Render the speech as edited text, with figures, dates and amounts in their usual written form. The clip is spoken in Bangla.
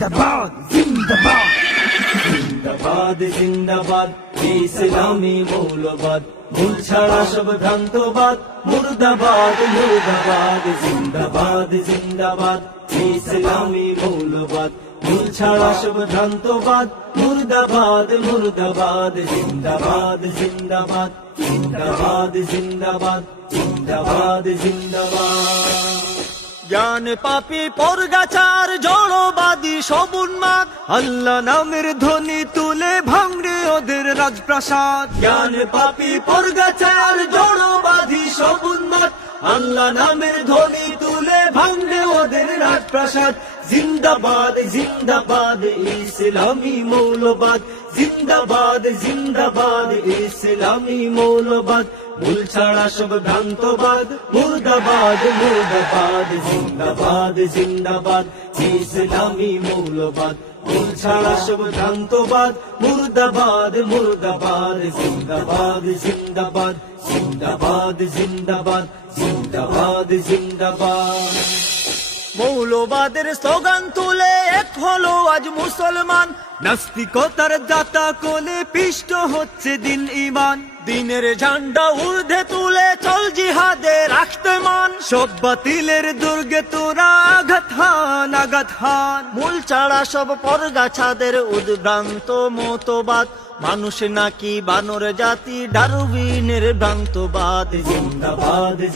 জিন্দাবাদ জিন্দাবাদ জিন্দাবাদ জিন্দাবাদ ইসলামী মৌলবাদ ভুল ছাড়া সব ভ্রান্তবাদ মুর্দাবাদ মুর্দাবাদ জিন্দাবাদ জিন্দাবাদ ইসলামী মৌলবাদ ভুল ছাড়া সব ভ্রান্তবাদ মুর্দাবাদ মুর্দাবাদ জিন্দাবাদ জিন্দাবাদ জিন্দাবাদ জিন্দাবাদ জিন্দাবাদ জিন্দাবাদ জ্ঞান পাপী পরগাছার জড়বাদী সব উন্মাদ আল্লাহ নামের ধ্বনি তুলে ভাঙড়ে ওদের রাজপ্রাসাদ। জ্ঞান পাপী পরগাছার জড়বাদী সব উন্মাদ আল্লাহ নামের ধ্বনি তুলে ভাঙড়ে ওদের রাজপ্রাসাদ। জিন্দাবাদ জিন্দাবাদ ইসলামী মৌলবাদ জিন্দাবাদ জিন্দাবাদ ইসলামী মৌলবাদ ভুল ছাড়া সব ভ্রান্তবাদ মুর্দাবাদ মুর্দাবাদ জিন্দাবাদ জিন্দাবাদ ইসলামী মৌলবাদ ভুল ছাড়া সব ভ্রান্তবাদ মুর্দাবাদ মুর্দাবাদ জিন্দাবাদ জিন্দাবাদ জিন্দাবাদ জিন্দাবাদ জিন্দাবাদ জিন্দাবাদ। মৌলবাদের স্লোগান তুলে এক হলো আজ মুসলমান, নাস্তিকতার দাতা কোলে পিষ্ট হচ্ছে দিন ইমান। দিনের ঝান্ডা ঊর্ধ্বে তুলে চল জিহাদে রাখতে মান, সব বাতিলের দুর্গে তোরা আঘাত হান আঘাত হান। মূল ছাড়া সব পরগাছাদের উদ্ভ্রান্ত মতবাদ, মানুষ নাকি বানর জাতি ডারউইনের ভ্রান্তবাদ। জিন্দাবাদ।